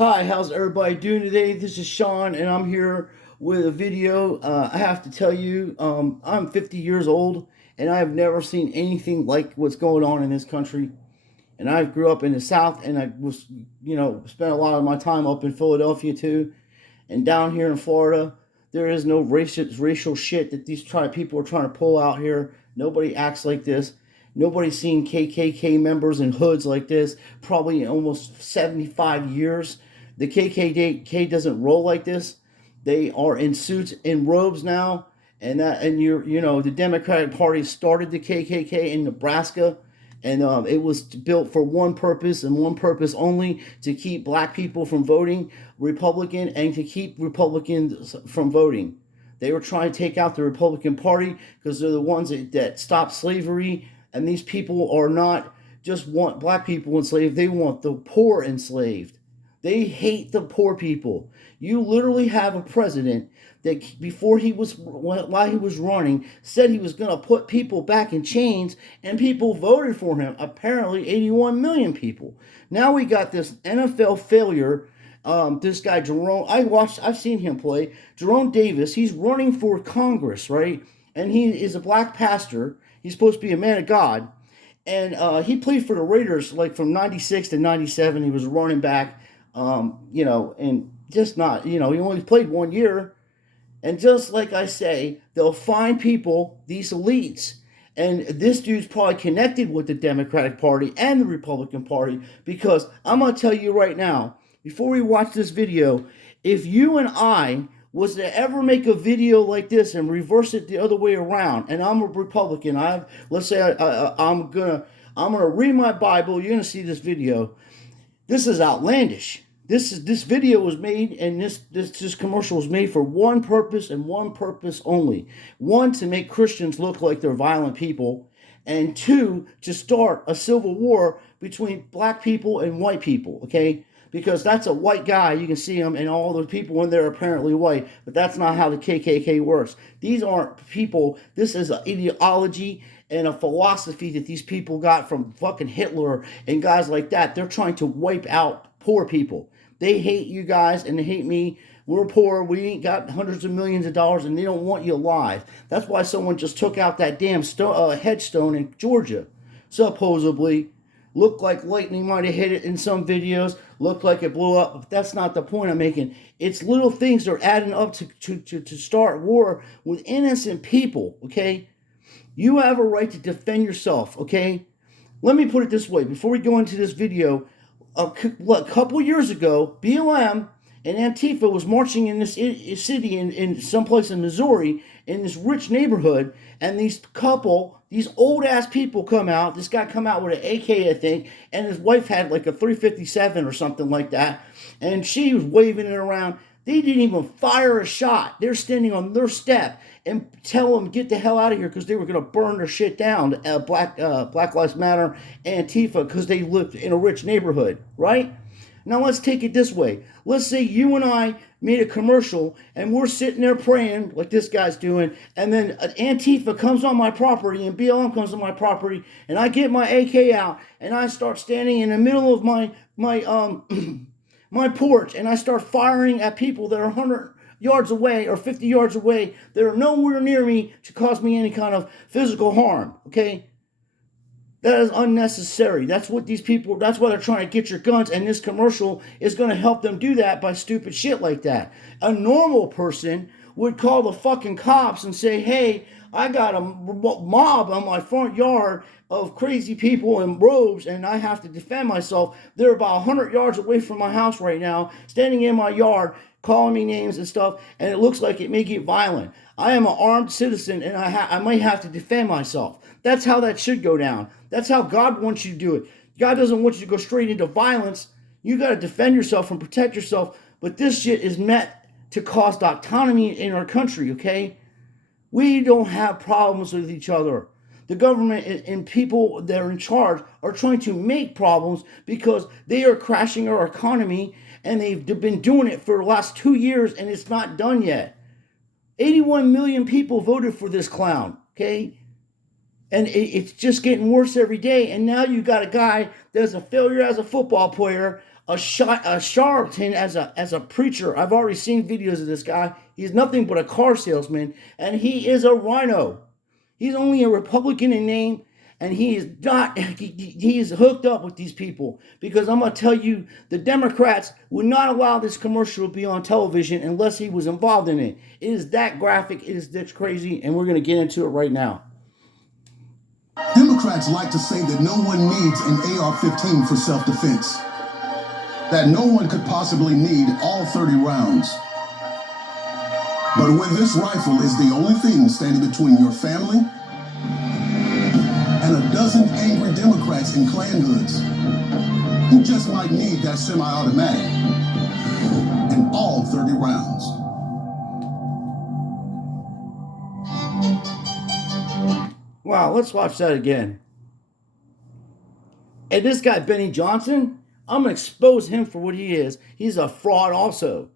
Hi, how's everybody doing today? This is Sean, and I'm here with a video. I have to tell you, I'm 50 years old, and I've never seen anything like what's going on in this country. And I grew up in the South, and I was, spent a lot of my time up in Philadelphia too, and down here in Florida. There is no racial shit that these people are trying to pull out here. Nobody acts like this. Nobody's seen KKK members in hoods like this probably in almost 75 years. The KKK doesn't roll like this. They are in suits and robes now, and the Democratic Party started the KKK in Nebraska, and it was built for one purpose and one purpose only: to keep black people from voting Republican and to keep Republicans from voting. They were trying to take out the Republican Party because they're the ones that stop slavery, and these people are not just want black people enslaved; they want the poor enslaved. They hate the poor people. You literally have a president that while he was running said he was going to put people back in chains, and people voted for him. Apparently 81 million people. Now we got this NFL failure. This guy Jerone, I've seen him play. Jerone Davis, he's running for Congress, right? And he is a black pastor. He's supposed to be a man of God. And he played for the Raiders like from 96 to 97. He was running back, and just not, he only played 1 year. And just like I say, they'll find people, these elites, and this dude's probably connected with the Democratic Party and the Republican Party, because I'm going to tell you right now, before we watch this video, if you and I was to ever make a video like this and reverse it the other way around, and I'm a Republican, let's say I'm gonna read my Bible, you're gonna see this video. This is outlandish. This video was made, and this commercial was made for one purpose and one purpose only: one, to make Christians look like they're violent people, and two, to start a civil war between black people and white people. Okay, because that's a white guy. You can see him, and all the people in there are apparently white, but that's not how the KKK works. These aren't people. This is an ideology and a philosophy that these people got from fucking Hitler and guys like that. They're trying to wipe out poor people. They hate you guys, and they hate me. We're poor. We ain't got hundreds of millions of dollars, and they don't want you alive. That's why someone just took out that damn headstone in Georgia, supposedly. Looked like lightning might have hit it in some videos. Looked like it blew up. But that's not the point I'm making. It's little things that are adding up to start war with innocent people, okay? You have a right to defend yourself, okay? Let me put it this way. Before we go into this video, a couple years ago, BLM and Antifa was marching in this city in someplace in Missouri, in this rich neighborhood, and these old ass people come out. This guy come out with an AK, I think, and his wife had like a 357 or something like that, and she was waving it around. They didn't even fire a shot. They're standing on their step and tell them get the hell out of here, because they were going to burn their shit down. Black Lives Matter, Antifa, because they lived in a rich neighborhood, right? Now let's take it this way. Let's say you and I made a commercial and we're sitting there praying like this guy's doing, and then Antifa comes on my property and BLM comes on my property, and I get my AK out and I start standing in the middle of my my porch, and I start firing at people that are 100 yards away or 50 yards away that are nowhere near me to cause me any kind of physical harm, okay? That is unnecessary. That's why they're trying to get your guns, and this commercial is going to help them do that by stupid shit like that. A normal person would call the fucking cops and say, hey, I got a mob on my front yard of crazy people in robes, and I have to defend myself. They're about 100 yards away from my house right now, standing in my yard, calling me names and stuff, and it looks like it may get violent. I am an armed citizen, and I might have to defend myself. That's how that should go down. That's how God wants you to do it. God doesn't want you to go straight into violence. You got to defend yourself and protect yourself. But this shit is meant to cause autonomy in our country, okay? We don't have problems with each other. The government and people that are in charge are trying to make problems because they are crashing our economy, and they've been doing it for the last 2 years, and it's not done yet. 81 million people voted for this clown, okay? And it's just getting worse every day. And now you got a guy that's a failure as a football player, a charlatan as a preacher. I've already seen videos of this guy. He's nothing but a car salesman, and he is a rhino. He's only a Republican in name, and he is not. He is hooked up with these people, because I'm gonna tell you, the Democrats would not allow this commercial to be on television unless he was involved in it. It is that graphic. It is this crazy, and we're gonna get into it right now. Democrats like to say that no one needs an AR-15 for self-defense, that no one could possibly need all 30 rounds. But when this rifle is the only thing standing between your family and a dozen angry Democrats in Klan hoods, you just might need that semi-automatic and all 30 rounds. Wow, let's watch that again. And this guy, Benny Johnson, I'm going to expose him for what he is. He's a fraud also.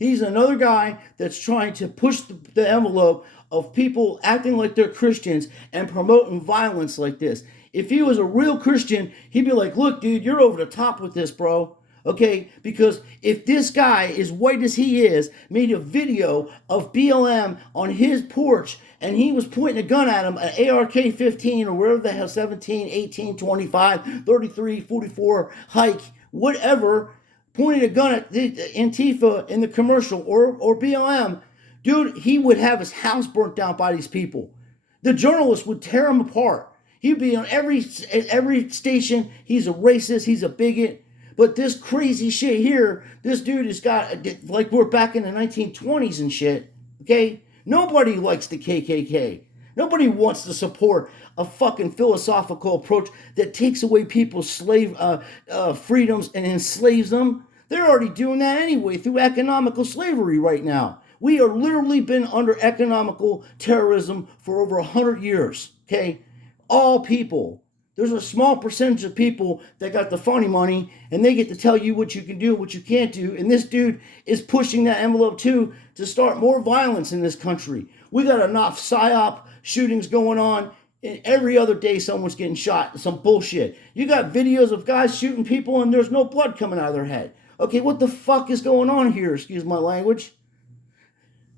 He's another guy that's trying to push the envelope of people acting like they're Christians and promoting violence like this. If he was a real Christian, he'd be like, look, dude, you're over the top with this, bro. Okay, because if this guy, as white as he is, made a video of BLM on his porch and he was pointing a gun at him, an ARK-15 or wherever the hell, 17, 18, 25, 33, 44, hike, whatever, pointing a gun at the Antifa in the commercial or BLM, dude, he would have his house burnt down by these people. The journalists would tear him apart. He'd be on every station. He's a racist. He's a bigot. But this crazy shit here, this dude has got, like we're back in the 1920s and shit, okay? Nobody likes the KKK. Nobody wants to support a fucking philosophical approach that takes away people's freedoms and enslaves them. They're already doing that anyway through economical slavery right now. We are literally been under economical terrorism for over 100 years, okay? All people. There's a small percentage of people that got the funny money, and they get to tell you what you can do, what you can't do. And this dude is pushing that envelope too to start more violence in this country. We got enough psyop shootings going on, and every other day someone's getting shot. Some bullshit. You got videos of guys shooting people, and there's no blood coming out of their head. Okay, what the fuck is going on here? Excuse my language.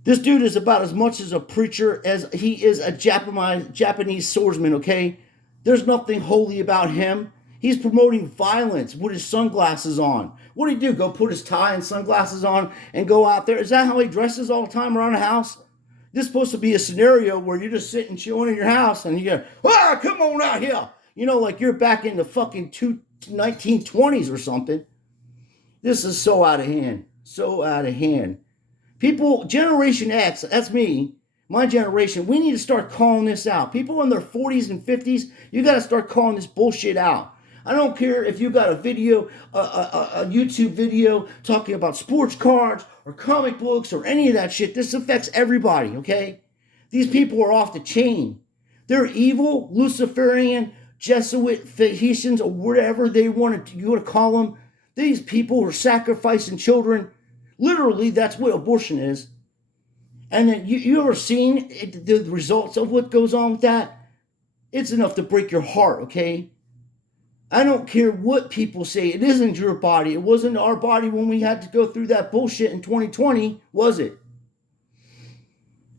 This dude is about as much as a preacher as he is a Japanese swordsman, okay? There's nothing holy about him. He's promoting violence with his sunglasses on. What do he do? Go put his tie and sunglasses on and go out there? Is that how he dresses all the time around the house? This is supposed to be a scenario where you're just sitting chilling in your house and you go, come on out here. You know, like you're back in the fucking 1920s or something. This is so out of hand. So out of hand. People, Generation X, that's me, my generation, we need to start calling this out. People in their 40s and 50s, you got to start calling this bullshit out. I don't care if you got a video, a YouTube video talking about sports cards or comic books or any of that shit. This affects everybody, okay? These people are off the chain. They're evil, Luciferian, Jesuit, Tahitians, or whatever you want to call them. These people are sacrificing children. Literally, that's what abortion is. And then you ever seen the results of what goes on with that? It's enough to break your heart, okay? I don't care what people say. It isn't your body. It wasn't our body when we had to go through that bullshit in 2020, was it?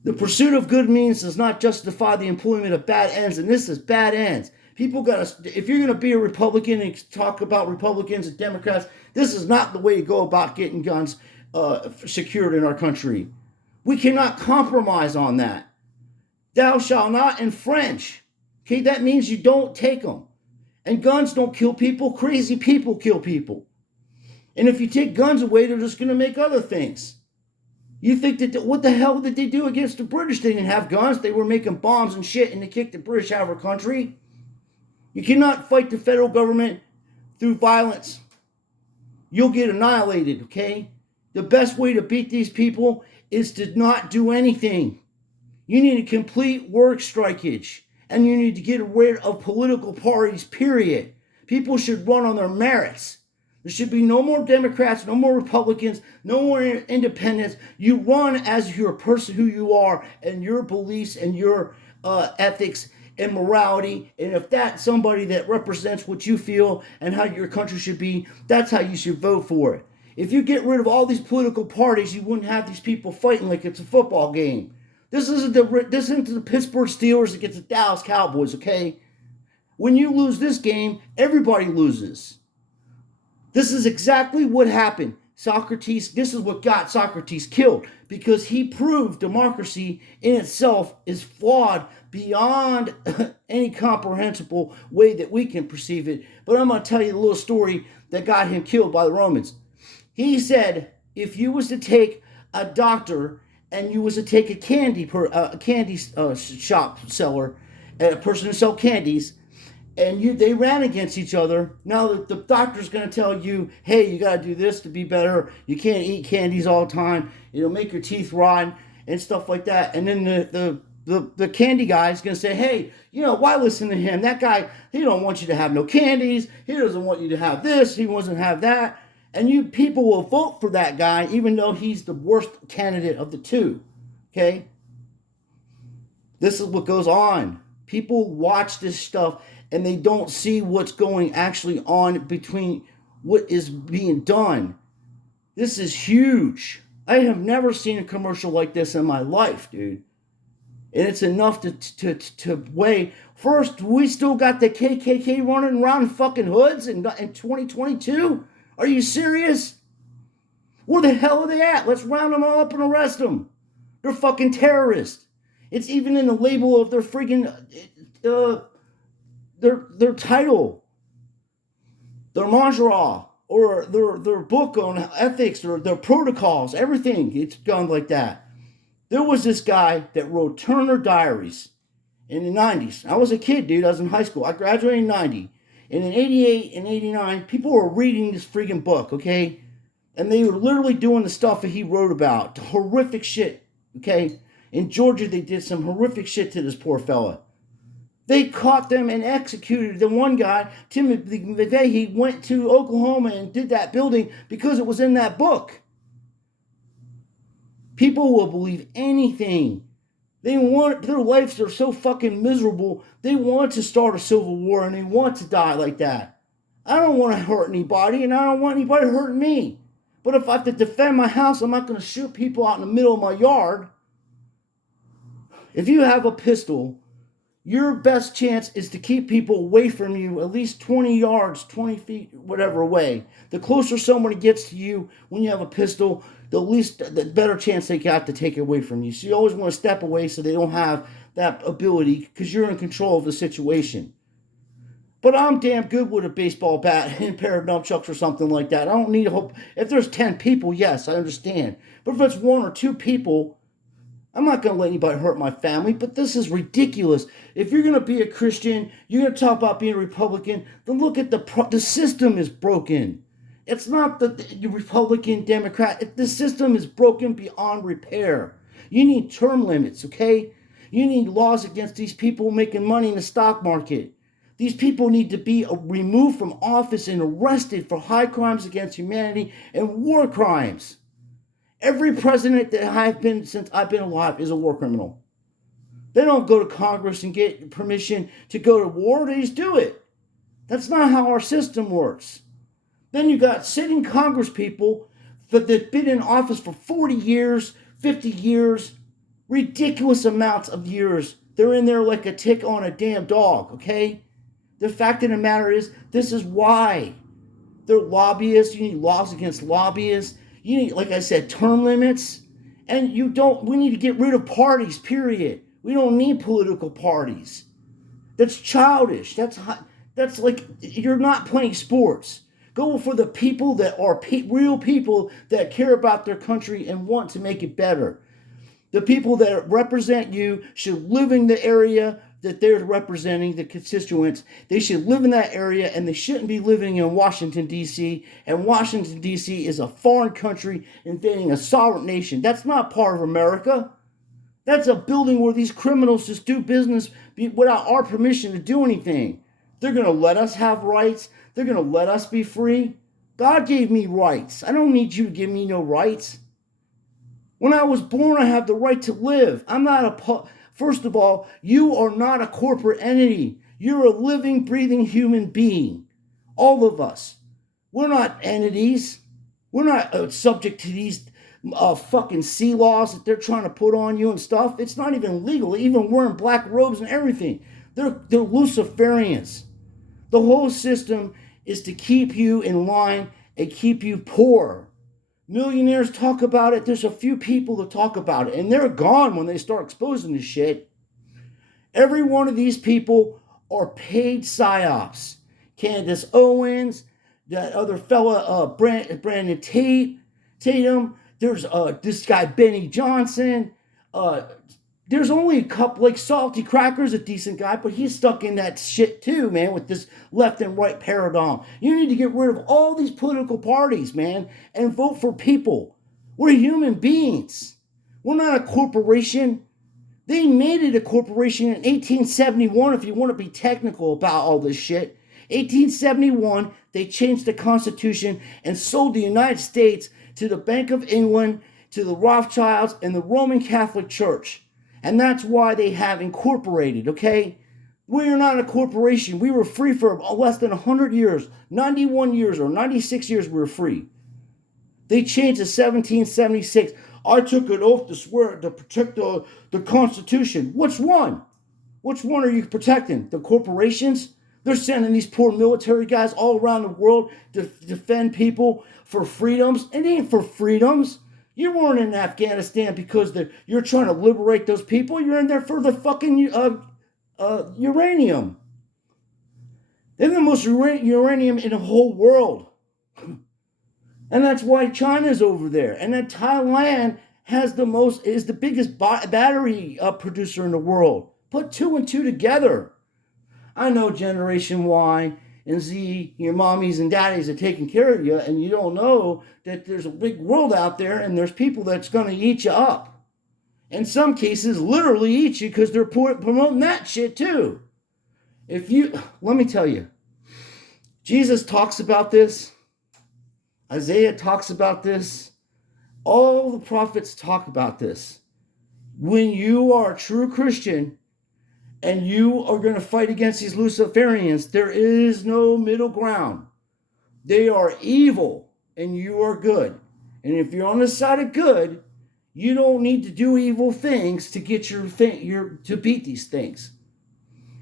The pursuit of good means does not justify the employment of bad ends, and this is bad ends. People if you're going to be a Republican and talk about Republicans and Democrats, this is not the way to go about getting guns secured in our country. We cannot compromise on that. Thou shalt not infringe. Okay, that means you don't take them. And guns don't kill people. Crazy people kill people. And if you take guns away, they're just going to make other things. You think that, what the hell did they do against the British? They didn't have guns. They were making bombs and shit, and they kicked the British out of our country. You cannot fight the federal government through violence. You'll get annihilated, okay? The best way to beat these people is to not do anything. You need a complete work strikeage. And you need to get rid of political parties, period. People should run on their merits. There should be no more Democrats, no more Republicans, no more independents. You run as your person who you are and your beliefs and your ethics and morality. And if that's somebody that represents what you feel and how your country should be, that's how you should vote for it. If you get rid of all these political parties, you wouldn't have these people fighting like it's a football game. This isn't the Pittsburgh Steelers against the Dallas Cowboys, okay? When you lose this game, everybody loses. This is exactly what happened. Socrates, this is what got Socrates killed, because he proved democracy in itself is flawed beyond any comprehensible way that we can perceive it. But I'm going to tell you a little story that got him killed by the Romans. He said, if you was to take a doctor and you was to take a candy shop seller, a person who sell candies, and they ran against each other. Now the doctor's going to tell you, hey, you got to do this to be better. You can't eat candies all the time. It'll make your teeth rot and stuff like that. And then the candy guy is going to say, hey, why listen to him? That guy, he don't want you to have no candies. He doesn't want you to have this. He doesn't have that. And you people will vote for that guy even though he's the worst candidate of the two. Okay? This is what goes on. People watch this stuff and they don't see what's going actually on between what is being done. This is huge. I have never seen a commercial like this in my life, dude. And it's enough to weigh. First, we still got the KKK running around fucking hoods in 2022? Are you serious? Where the hell are they at? Let's round them all up and arrest them. They're fucking terrorists. It's even in the label of their freaking their title, their mantra, or their book on ethics, or their protocols, everything. It's done like that. There was this guy that wrote Turner Diaries in the 90s. I was a kid, dude. I was in high school. I graduated in 90. And in 88 and 89, people were reading this freaking book, okay? And they were literally doing the stuff that he wrote about. The horrific shit, okay? In Georgia, they did some horrific shit to this poor fella. They caught them and executed the one guy, Timothy McVeigh. He went to Oklahoma and did that building because it was in that book. People will believe anything. Their lives are so fucking miserable. They want to start a civil war and they want to die like that. I don't want to hurt anybody, and I don't want anybody hurting me. But if I have to defend my house, I'm not going to shoot people out in the middle of my yard. If you have a pistol, your best chance is to keep people away from you at least 20 yards, 20 feet, whatever away. The closer somebody gets to you when you have a pistol, the better chance they got to take it away from you. So you always want to step away so they don't have that ability, because you're in control of the situation. But I'm damn good with a baseball bat and a pair of nunchucks or something like that. I don't need to hope. If there's 10 people, yes, I understand. But if it's 1 or 2 people, I'm not going to let anybody hurt my family. But this is ridiculous. If you're going to be a Christian, you're going to talk about being a Republican, then look at the system is broken. It's not the Republican, Democrat. The system is broken beyond repair. You need term limits, okay? You need laws against these people making money in the stock market. These people need to be removed from office and arrested for high crimes against humanity and war crimes. Every president that I've been since I've been alive is a war criminal. They don't go to Congress and get permission to go to war. They just do it. That's not how our system works. Then you got sitting Congress people that have been in office for 40 years, 50 years, ridiculous amounts of years. They're in there like a tick on a damn dog, okay? The fact of the matter is, this is why. They're lobbyists. You need laws against lobbyists. You need, like I said, term limits. And we need to get rid of parties, period. We don't need political parties. That's childish. That's like, you're not playing sports. Go for the people that are real people that care about their country and want to make it better. The people that represent you should live in the area that they're representing, the constituents. They should live in that area, and they shouldn't be living in Washington, D.C. And Washington, D.C. is a foreign country invading a sovereign nation. That's not part of America. That's a building where these criminals just do business without our permission to do anything. They're going to let us have rights. They're going to let us be free. God gave me rights. I don't need you to give me no rights. When I was born, I have the right to live. I'm not First of all, you are not a corporate entity. You're a living, breathing human being. All of us. We're not entities. We're not subject to these fucking sea laws that they're trying to put on you and stuff. It's not even legal. Even wearing black robes and everything. They're Luciferians. The whole system is to keep you in line and keep you poor. Millionaires talk about it. There's a few people that talk about it, and they're gone when they start exposing this shit. Every one of these people are paid psyops. Candace Owens, that other fella, Brandon Tatum. There's this guy, Benny Johnson. There's only a couple, like Salty Cracker's a decent guy, but he's stuck in that shit too, man, with this left and right paradigm. You need to get rid of all these political parties, man, and vote for people. We're human beings. We're not a corporation. They made it a corporation in 1871, if you want to be technical about all this shit. 1871, they changed the Constitution and sold the United States to the Bank of England, to the Rothschilds, and the Roman Catholic Church. And that's why they have incorporated, okay? We are not a corporation. We were free for less than 100 years. 91 years or 96 years we were free. They changed in 1776. I took an oath to swear to protect the Constitution. Which one? Which one are you protecting? The corporations? They're sending these poor military guys all around the world to defend people for freedoms. It ain't for freedoms. You weren't in Afghanistan because you're trying to liberate those people. You're in there for the fucking uranium. They're the most uranium in the whole world. And that's why China's over there. And then Thailand is the biggest battery producer in the world. Put two and two together. I know Generation Y and Z, your mommies and daddies are taking care of you, and you don't know that there's a big world out there and there's people that's going to eat you up. In some cases, literally eat you because they're promoting that shit too. Let me tell you, Jesus talks about this. Isaiah talks about this. All the prophets talk about this. When you are a true Christian, and you are going to fight against these Luciferians, there is no middle ground. They are evil, and you are good. And if you're on the side of good, you don't need to do evil things to get to beat these things.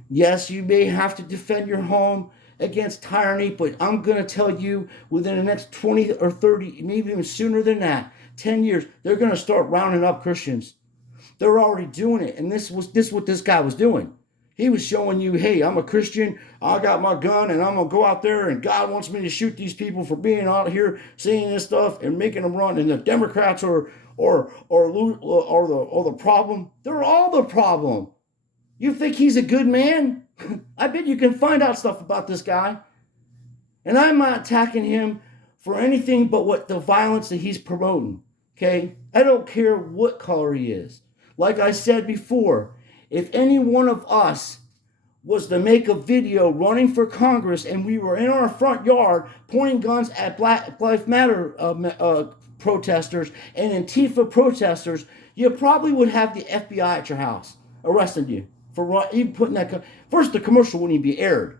Yes, you may have to defend your home against tyranny, but I'm going to tell you, within the next 20 or 30, maybe even sooner than that, 10 years, they're going to start rounding up Christians. They're already doing it, and this what this guy was doing. He was showing you, hey, I'm a Christian, I got my gun, and I'm going to go out there, and God wants me to shoot these people for being out here saying this stuff and making them run. And the Democrats are the problem. They're all the problem. You think he's a good man? I bet you can find out stuff about this guy. And I'm not attacking him for anything but what the violence that he's promoting. Okay? I don't care what color he is. Like I said before, if any one of us was to make a video running for Congress and we were in our front yard pointing guns at Black Lives Matter protesters and Antifa protesters, you probably would have the FBI at your house arresting you for even putting that. First, the commercial wouldn't even be aired.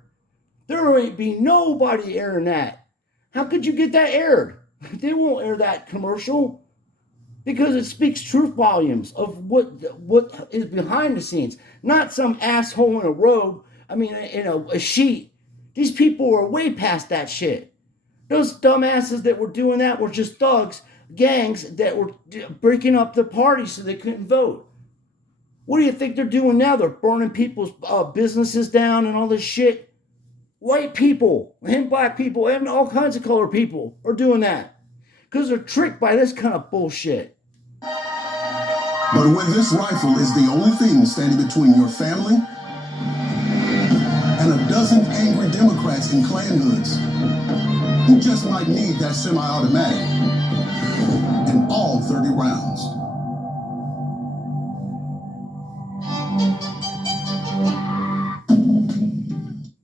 There ain't be nobody airing that. How could you get that aired? They won't air that commercial. Because it speaks truth volumes of what is behind the scenes. Not some asshole in a robe, in a sheet. These people are way past that shit. Those dumbasses that were doing that were just thugs, gangs that were breaking up the party so they couldn't vote. What do you think they're doing now? They're burning people's businesses down and all this shit. White people and black people and all kinds of colored people are doing that. Because they're tricked by this kind of bullshit. But when this rifle is the only thing standing between your family and a dozen angry Democrats in Klan hoods, you just might need that semi-automatic and all 30 rounds.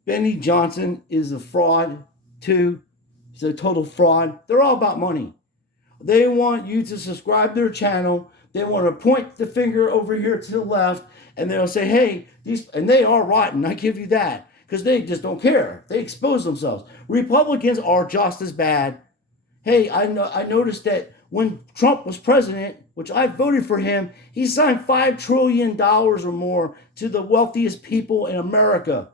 Benny Johnson is a fraud too. He's a total fraud. They're all about money. They want you to subscribe to their channel, They want to point the finger over here to the left, and they'll say, hey, these, and they are rotten, I give you that, because they just don't care. They expose themselves. Republicans are just as bad. Hey, I noticed that when Trump was president, which I voted for him, he signed $5 trillion or more to the wealthiest people in America.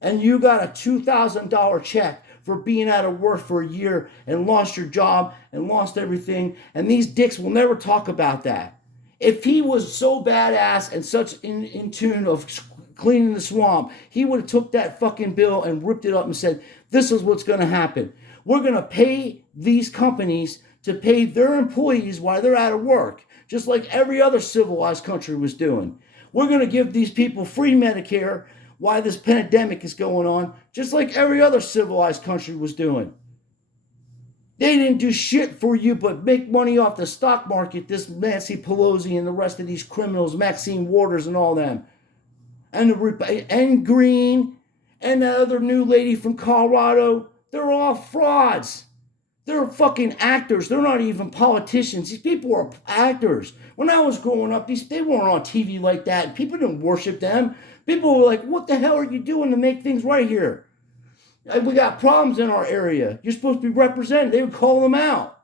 And you got a $2,000 check for being out of work for a year and lost your job and lost everything. And these dicks will never talk about that. If he was so badass and such in tune of cleaning the swamp, he would have took that fucking bill and ripped it up and said, this is what's going to happen. We're going to pay these companies to pay their employees while they're out of work, just like every other civilized country was doing. We're going to give these people free Medicare while this pandemic is going on, just like every other civilized country was doing. They didn't do shit for you but make money off the stock market, this Nancy Pelosi and the rest of these criminals, Maxine Waters and all them. And Green and that other new lady from Colorado, they're all frauds. They're fucking actors. They're not even politicians. These people are actors. When I was growing up, they weren't on TV like that. People didn't worship them. People were like, what the hell are you doing to make things right here? We got problems in our area. You're supposed to be represented. They would call them out.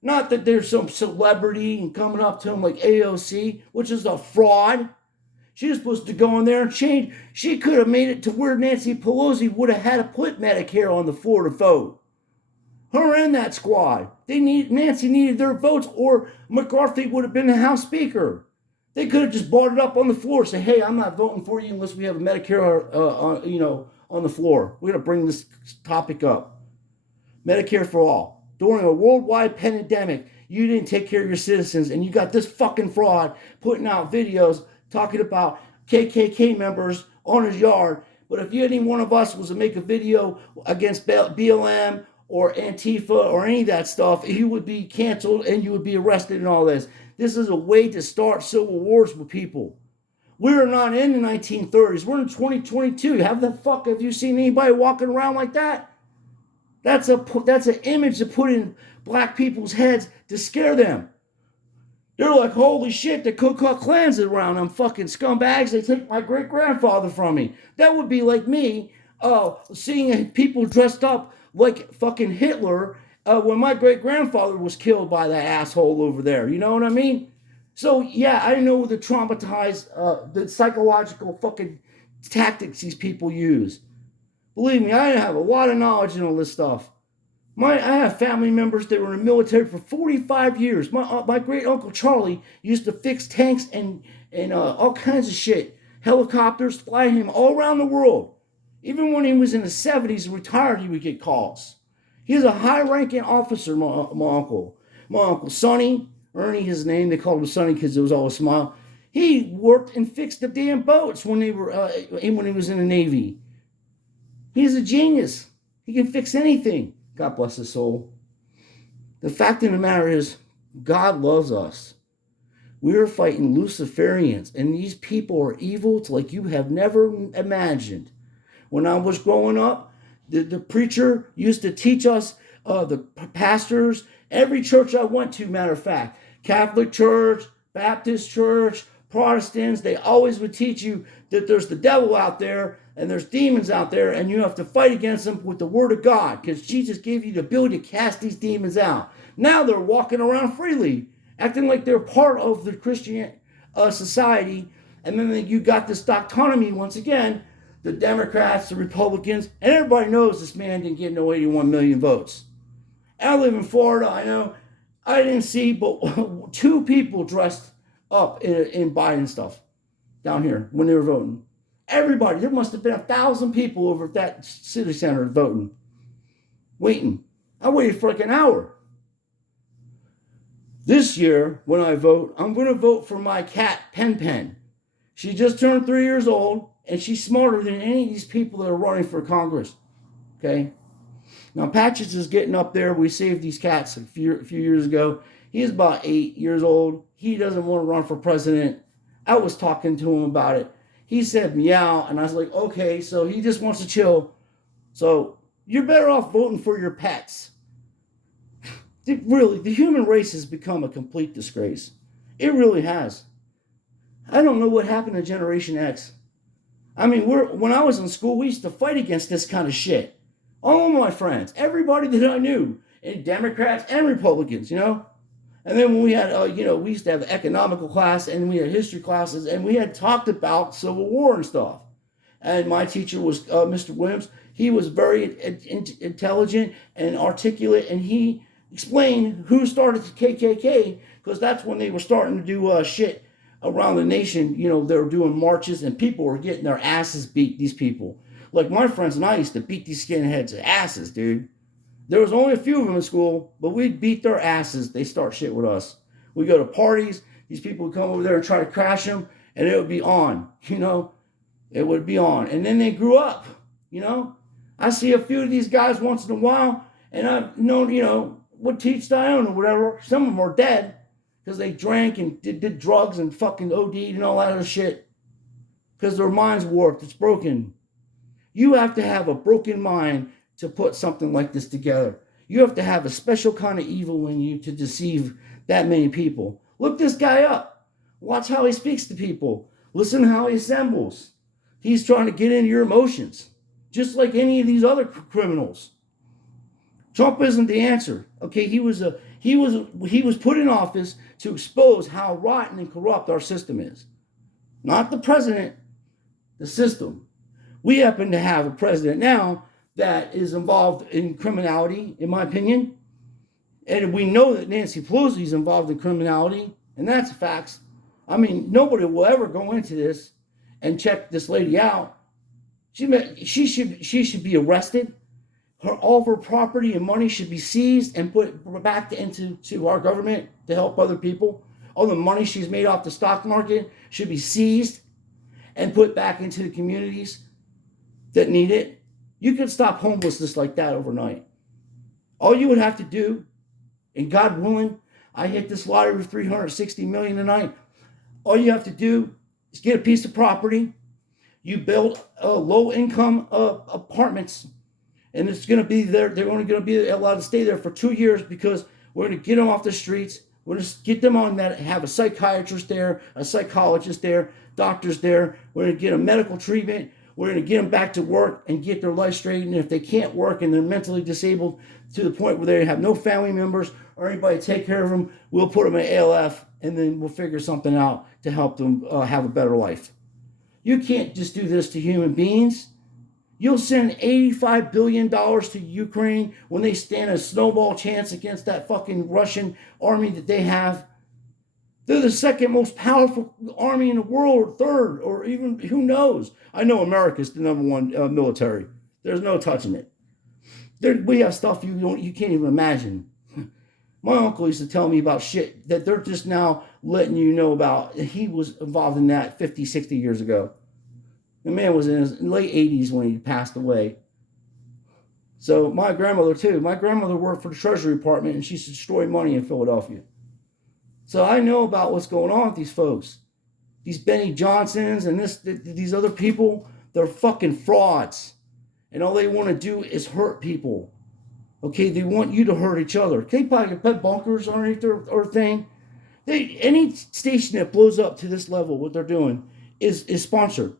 Not that there's some celebrity and coming up to them like AOC, which is a fraud. She was supposed to go in there and change. She could have made it to where Nancy Pelosi would have had to put Medicare on the floor to vote. Her and that squad. Nancy needed their votes, or McCarthy would have been the House Speaker. They could have just brought it up on the floor, say, "Hey, I'm not voting for you unless we have a Medicare, on the floor. We're gonna bring this topic up. Medicare for all. During a worldwide pandemic, you didn't take care of your citizens, and you got this fucking fraud putting out videos talking about KKK members on his yard. But if any one of us was to make a video against BLM or Antifa or any of that stuff, you would be canceled and you would be arrested and all this. This is a way to start civil wars with people. We're not in the 1930s. We're in 2022. Have you seen anybody walking around like that? That's an image to put in black people's heads to scare them. They're like, holy shit, the Ku Klux Klan's around, them fucking scumbags. They take my great-grandfather from me. That would be like me seeing people dressed up like fucking Hitler when my great-grandfather was killed by that asshole over there. You know what I mean? So, yeah, I know the traumatized, the psychological fucking tactics these people use. Believe me, I have a lot of knowledge in all this stuff. I have family members that were in the military for 45 years. My great uncle Charlie used to fix tanks and all kinds of shit. Helicopters, fly him all around the world. Even when he was in the 70s and retired, he would get calls. He was a high-ranking officer, my uncle. My uncle Sonny, Ernie, his name, they called him Sonny because it was always a smile. He worked and fixed the damn boats when he was in the Navy. He's a genius. He can fix anything. God bless his soul. The fact of the matter is, God loves us. We are fighting Luciferians, and these people are evil to like you have never imagined. When I was growing up, the preacher used to teach us, the pastors, every church I went to, matter of fact, Catholic Church, Baptist Church, Protestants, they always would teach you that there's the devil out there and there's demons out there and you have to fight against them with the word of God because Jesus gave you the ability to cast these demons out. Now they're walking around freely, acting like they're part of the Christian society. And then you got this dichotomy once again, the Democrats, the Republicans, and everybody knows this man didn't get no 81 million votes. I live in Florida, I know. I didn't see but 2 people dressed up in Biden stuff down here when they were voting. Everybody, there must have been 1,000 people over at that city center voting, waiting. I waited for like an hour. This year, when I vote, I'm going to vote for my cat, Pen Pen. She just turned 3 years old, and she's smarter than any of these people that are running for Congress. Okay? Now, Patches is getting up there. We saved these cats a few years ago. He's about 8 years old. He doesn't want to run for president. I was talking to him about it. He said meow, and I was like, okay, so he just wants to chill. So you're better off voting for your pets. Really, the human race has become a complete disgrace. It really has. I don't know what happened to Generation X. I mean, when I was in school, we used to fight against this kind of shit. All of my friends, everybody that I knew, and Democrats and Republicans, you know. And then when we had, we used to have economical class and we had history classes, and we had talked about Civil War and stuff. And my teacher was Mr. Williams. He was very intelligent and articulate, and he explained who started the KKK, because that's when they were starting to do shit around the nation. You know, they were doing marches, and people were getting their asses beat, these people. Like my friends and I used to beat these skinheads' asses, dude. There was only a few of them in school, but we'd beat their asses. They start shit with us. We go to parties. These people would come over there and try to crash them, and it would be on, you know. It would be on. And then they grew up, you know. I see a few of these guys once in a while, and I've known, you know, what teach I own or whatever. Some of them are dead because they drank and did drugs and fucking OD'd and all that other shit because their mind's warped. It's broken. You have to have a broken mind to put something like this together. You have to have a special kind of evil in you to deceive that many people. Look this guy up. Watch how he speaks to people. Listen how he assembles. He's trying to get into your emotions, just like any of these other criminals. Trump isn't the answer. Okay, he was put in office to expose how rotten and corrupt our system is. Not the president, the system. We happen to have a president now that is involved in criminality, in my opinion. And we know that Nancy Pelosi is involved in criminality, and that's facts. I mean, nobody will ever go into this and check this lady out. She should be arrested. All of her property and money should be seized and put back into our government to help other people. All the money she's made off the stock market should be seized and put back into the communities that need it. You could stop homelessness like that overnight. All you would have to do, and God willing, I hit this lottery of $360 million tonight. All you have to do is get a piece of property. You build low-income apartments, and it's going to be there. They're only going to be allowed to stay there for 2 years because we're going to get them off the streets. We're going to get them on that, have a psychiatrist there, a psychologist there, doctors there. We're going to get them medical treatment. We're going to get them back to work and get their life straight. And if they can't work and they're mentally disabled to the point where they have no family members or anybody to take care of them, we'll put them in ALF, and then we'll figure something out to help them have a better life. You can't just do this to human beings. You'll send $85 billion to Ukraine when they stand a snowball chance against that fucking Russian army that they have. They're the second most powerful army in the world, or third, or even, who knows? I know America's the number one military. There's no touching it. We have stuff you can't even imagine. My uncle used to tell me about shit that they're just now letting you know about. He was involved in that 50, 60 years ago. The man was in his late 80s when he passed away. So my grandmother too. My grandmother worked for the Treasury Department, and she used to destroy money in Philadelphia. So I know about what's going on with these folks. These Benny Johnsons and these other people, they're fucking frauds. And all they want to do is hurt people. Okay, they want you to hurt each other. They probably put bunkers underneath their thing. Any station that blows up to this level, what they're doing is sponsored.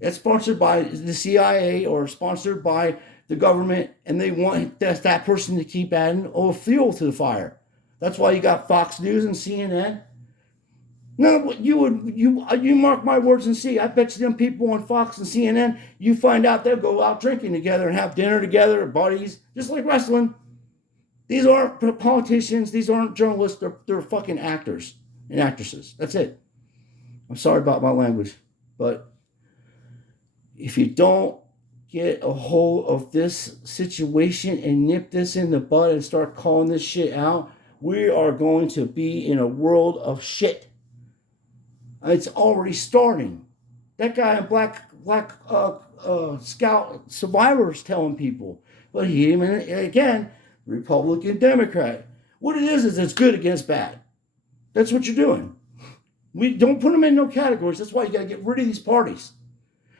It's sponsored by the CIA or sponsored by the government, and they want that person to keep adding fuel to the fire. That's why you got Fox News and CNN. No, you mark my words and see. I bet you them people on Fox and CNN, you find out they'll go out drinking together and have dinner together, buddies, just like wrestling. These aren't politicians. These aren't journalists. They're fucking actors and actresses. That's it. I'm sorry about my language, but if you don't get a hold of this situation and nip this in the bud and start calling this shit out, we are going to be in a world of shit. It's already starting. That guy in Black Scout Survivor's telling people, but he, again, Republican, Democrat. What it is it's good against bad. That's what you're doing. We don't put them in no categories. That's why you got to get rid of these parties.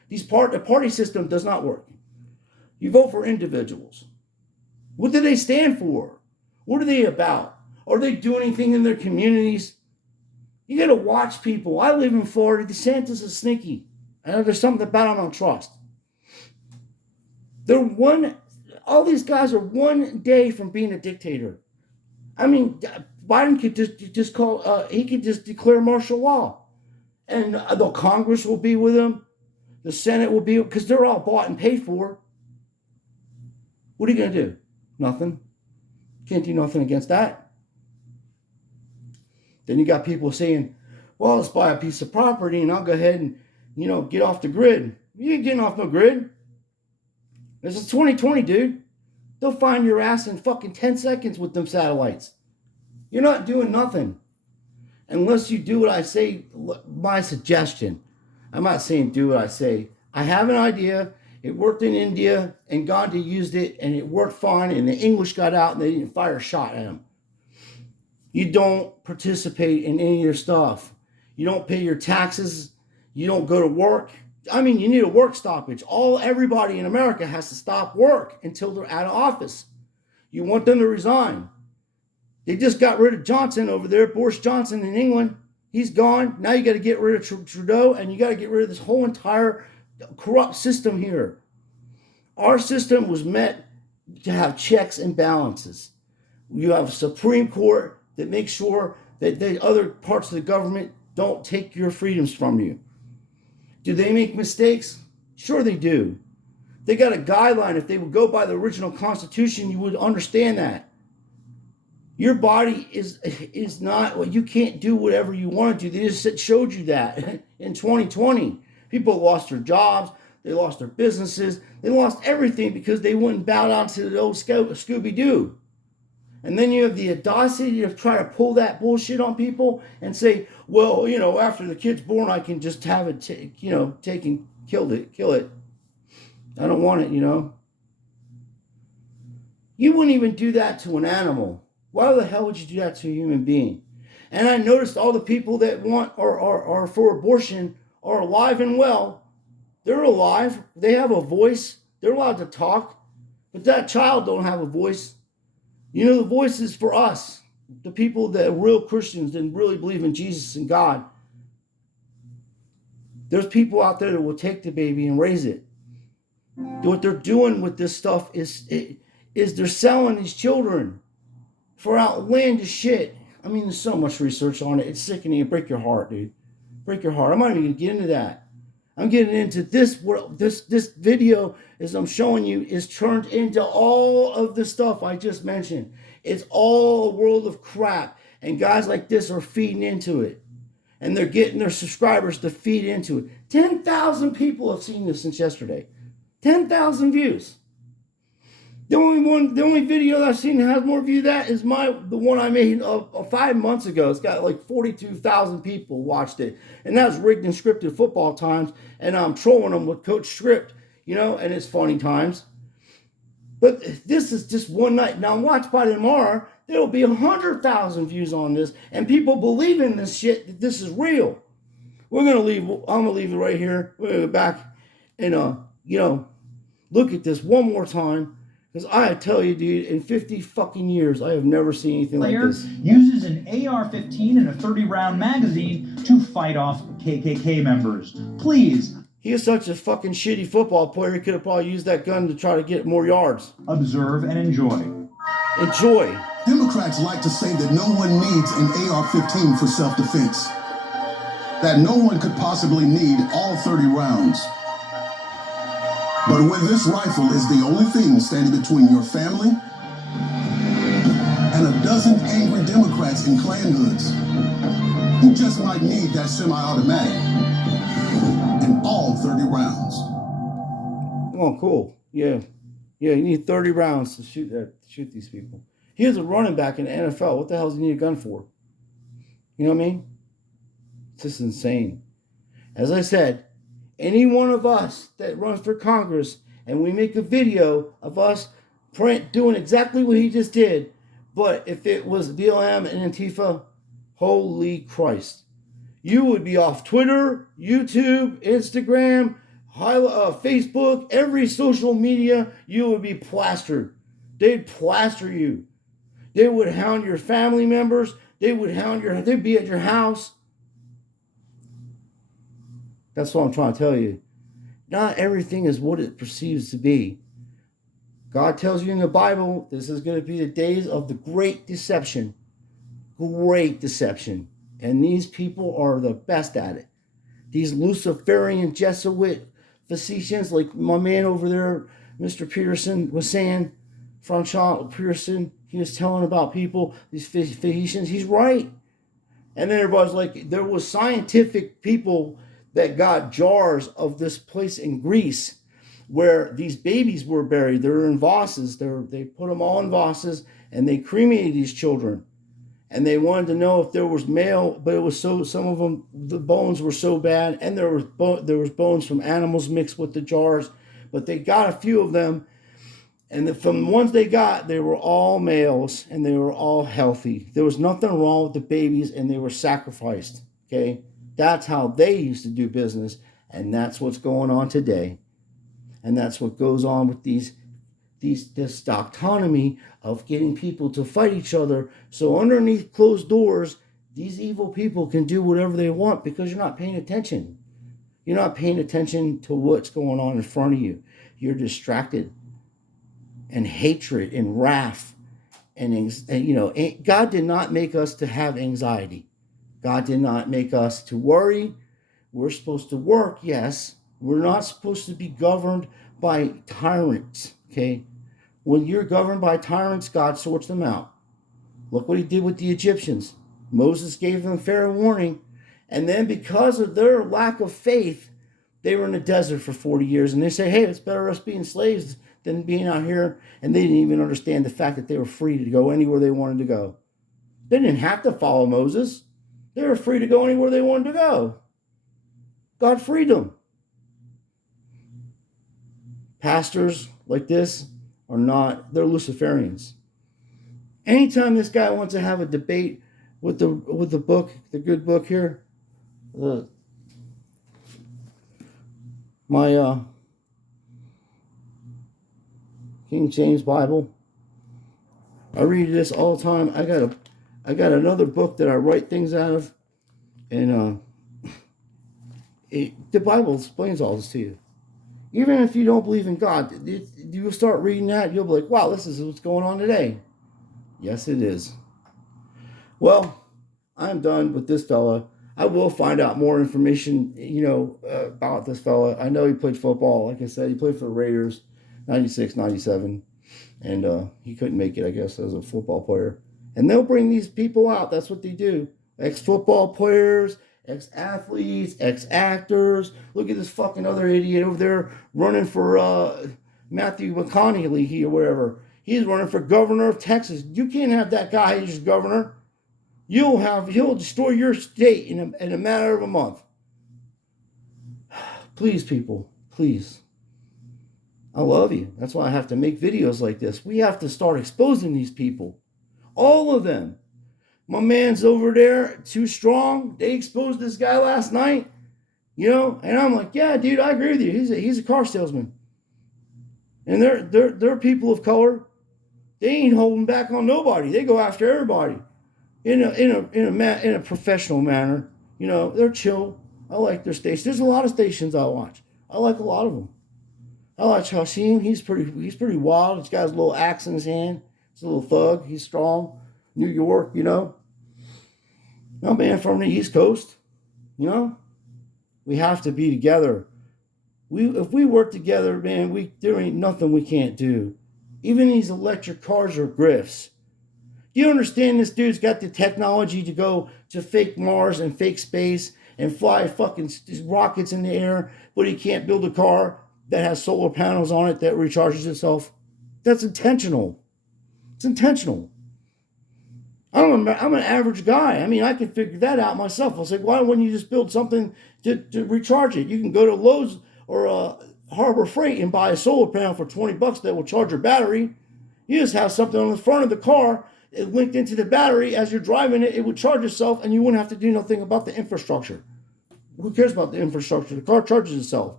The party system does not work. You vote for individuals. What do they stand for? What are they about? Are they doing anything in their communities? You got to watch people. I live in Florida. DeSantis is sneaky. I know there's something about him I don't trust. All these guys are one day from being a dictator. I mean, Biden could he could just declare martial law. And the Congress will be with him. The Senate will be, because they're all bought and paid for. What are you going to do? Nothing. Can't do nothing against that. Then you got people saying, well, let's buy a piece of property and I'll go ahead and, get off the grid. You ain't getting off no grid. This is 2020, dude. They'll find your ass in fucking 10 seconds with them satellites. You're not doing nothing. Unless you do what I say, my suggestion. I'm not saying do what I say. I have an idea. It worked in India, and Gandhi used it, and it worked fine, and the English got out, and they didn't fire a shot at him. You don't participate in any of your stuff. You don't pay your taxes. You don't go to work. I mean, you need a work stoppage. Everybody in America has to stop work until they're out of office. You want them to resign. They just got rid of Johnson over there, Boris Johnson in England. He's gone. Now you got to get rid of Trudeau, and you got to get rid of this whole entire corrupt system here. Our system was meant to have checks and balances. You have a Supreme Court that makes sure that the other parts of the government don't take your freedoms from you. Do they make mistakes? Sure they do. They got a guideline. If they would go by the original Constitution, you would understand that. Your body is not, well, you can't do whatever you want to do. They just showed you that in 2020. People lost their jobs. They lost their businesses. They lost everything because they wouldn't bow down to the old Scooby-Doo. And then you have the audacity to try to pull that bullshit on people and say, well, after the kid's born, I can just have it, taken, kill it. I don't want it, You wouldn't even do that to an animal. Why the hell would you do that to a human being? And I noticed all the people that want or are for abortion are alive and well. They're alive. They have a voice. They're allowed to talk. But that child don't have a voice. The voice is for us, the people that are real Christians and really believe in Jesus and God. There's people out there that will take the baby and raise it. What they're doing with this stuff is they're selling these children for outlandish shit. I mean, there's so much research on it. It's sickening. It break your heart, dude. Break your heart. I'm not even going to get into that. I'm getting into this. This video, as I'm showing you, is turned into all of the stuff I just mentioned. It's all a world of crap. And guys like this are feeding into it. And they're getting their subscribers to feed into it. 10,000 people have seen this since yesterday. 10,000 views. The only video that I've seen that has more views than that is the one I made 5 months ago. It's got like 42,000 people watched it, and that's rigged and scripted football times. And I'm trolling them with Coach Script, and it's funny times. But this is just one night. Now watch by tomorrow, there'll be 100,000 views on this, and people believe in this shit that this is real. I'm gonna leave it right here. We're gonna go back and look at this one more time. Because I tell you, dude, in 50 fucking years, I have never seen anything like this. Uses an AR-15 and a 30-round magazine to fight off KKK members. Please. He is such a fucking shitty football player, he could have probably used that gun to try to get more yards. Observe and enjoy. Enjoy. Democrats like to say that no one needs an AR-15 for self-defense. That no one could possibly need all 30 rounds. But when this rifle is the only thing standing between your family and a dozen angry Democrats in Klan hoods who just might need that semi-automatic and all 30 rounds. Oh, cool. Yeah, you need 30 rounds to shoot these people. He was a running back in the NFL. What the hell does he need a gun for? You know what I mean? It's just insane. As I said, any one of us that runs for Congress and we make a video of us doing exactly what he just did, but if it was BLM and Antifa, holy Christ, you would be off Twitter, YouTube, Instagram, Facebook, every social media. You would be plastered. They'd plaster you. They would hound your family members. They'd be at your house. That's what I'm trying to tell you. Not everything is what it perceives to be. God tells you in the Bible, this is going to be the days of the great deception. Great deception. And these people are the best at it. These Luciferian Jesuit physicians, like my man over there, Mr. Peterson, was saying, Francois Peterson, he was telling about people, these physicians, he's right. And then everybody's like, there was scientific people that got jars of this place in Greece where these babies were buried. They're in vases. They put them all in vases, and they cremated these children. And they wanted to know if there was male, but it was so, some of them, the bones were so bad, and there was bones from animals mixed with the jars, but they got a few of them, and from the ones they got, they were all males, and they were all healthy. There was nothing wrong with the babies, and they were sacrificed, okay? That's how they used to do business, and that's what's going on today. And that's what goes on with this doctonomy of getting people to fight each other. So underneath closed doors, these evil people can do whatever they want because you're not paying attention. You're not paying attention to what's going on in front of you. You're distracted. And hatred and wrath and God did not make us to have anxiety. God did not make us to worry. We're supposed to work, yes. We're not supposed to be governed by tyrants, okay? When you're governed by tyrants, God sorts them out. Look what he did with the Egyptians. Moses gave them fair warning. And then because of their lack of faith, they were in the desert for 40 years. And they say, hey, it's better us being slaves than being out here. And they didn't even understand the fact that they were free to go anywhere they wanted to go. They didn't have to follow Moses. They were free to go anywhere they wanted to go. God freed them. Pastors like this are not, they're Luciferians. Anytime this guy wants to have a debate with the book, the good book here, my King James Bible, I read this all the time. I got another book that I write things out of, and the Bible explains all this to you. Even if you don't believe in God, you'll start reading that, you'll be like, wow, this is what's going on today. Yes, it is. Well, I'm done with this fella. I will find out more information, about this fella. I know he played football. Like I said, he played for the Raiders, 96, 97. And he couldn't make it, I guess, as a football player. And they'll bring these people out. That's what they do. Ex-football players, ex-athletes, ex-actors. Look at this fucking other idiot over there running for Matthew McConaughey or wherever. He's running for governor of Texas. You can't have that guy as governor. He'll destroy your state in a matter of a month. Please, people, please. I love you. That's why I have to make videos like this. We have to start exposing these people. All of them. My man's over there, Too Strong. They exposed this guy last night. And I'm like, yeah, dude, I agree with you. He's a car salesman. And they're people of color. They ain't holding back on nobody. They go after everybody. In a professional manner. They're chill. I like their stations. There's a lot of stations I watch. I like a lot of them. I like Hashim. He's pretty wild. He's got his little axe in his hand. He's a little thug. He's strong. New York, My man from the East Coast, We have to be together. If we work together, man, there ain't nothing we can't do. Even these electric cars are grifts. Do you understand this dude's got the technology to go to fake Mars and fake space and fly fucking rockets in the air, but he can't build a car that has solar panels on it that recharges itself? That's intentional. It's intentional. I'm an average guy. I mean, I can figure that out myself. I'll say, why wouldn't you just build something to recharge it? You can go to Lowe's or Harbor Freight and buy a solar panel for $20 that will charge your battery. You just have something on the front of the car linked into the battery. As you're driving it, it would charge itself, and you wouldn't have to do nothing about the infrastructure. Who cares about the infrastructure? The car charges itself.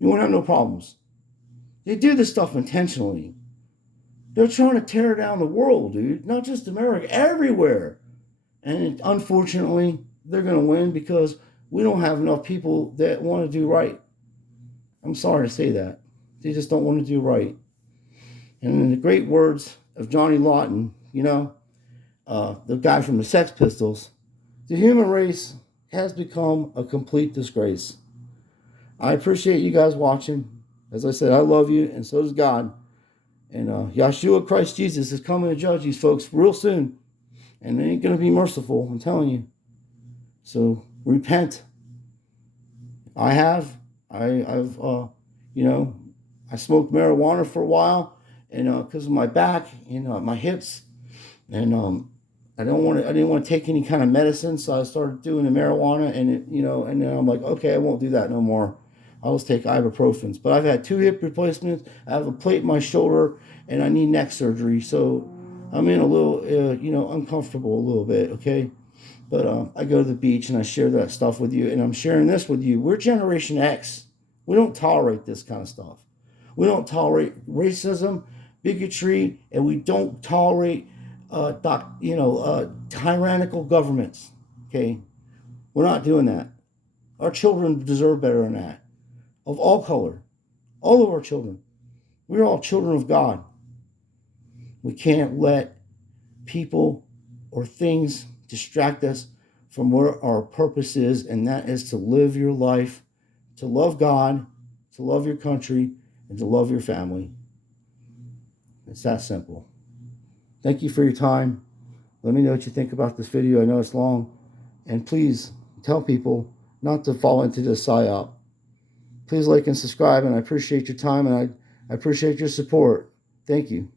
You won't have no problems. They do this stuff intentionally. They're trying to tear down the world, dude. Not just America, everywhere. And unfortunately, they're going to win because we don't have enough people that want to do right. I'm sorry to say that. They just don't want to do right. And in the great words of Johnny Lawton, the guy from the Sex Pistols, the human race has become a complete disgrace. I appreciate you guys watching. As I said, I love you, and so does God. And Yeshua Christ Jesus is coming to judge these folks real soon. And they ain't going to be merciful, I'm telling you. So repent. I've I smoked marijuana for a while, and because of my back, my hips, and I didn't want to take any kind of medicine, so I started doing the marijuana, and and then I'm like, okay, I won't do that no more. I'll just take ibuprofens. But I've had 2 hip replacements. I have a plate in my shoulder, and I need neck surgery. So I'm in a little, uncomfortable a little bit. Okay, but I go to the beach and I share that stuff with you, and I'm sharing this with you. We're Generation X. We don't tolerate this kind of stuff. We don't tolerate racism, bigotry, and we don't tolerate, tyrannical governments. Okay, we're not doing that. Our children deserve better than that. Of all color, all of our children. We're all children of God. We can't let people or things distract us from where our purpose is, and that is to live your life, to love God, to love your country, and to love your family. It's that simple. Thank you for your time. Let me know what you think about this video. I know it's long. And please tell people not to fall into this psyop. Please like and subscribe, and I appreciate your time, and I appreciate your support. Thank you.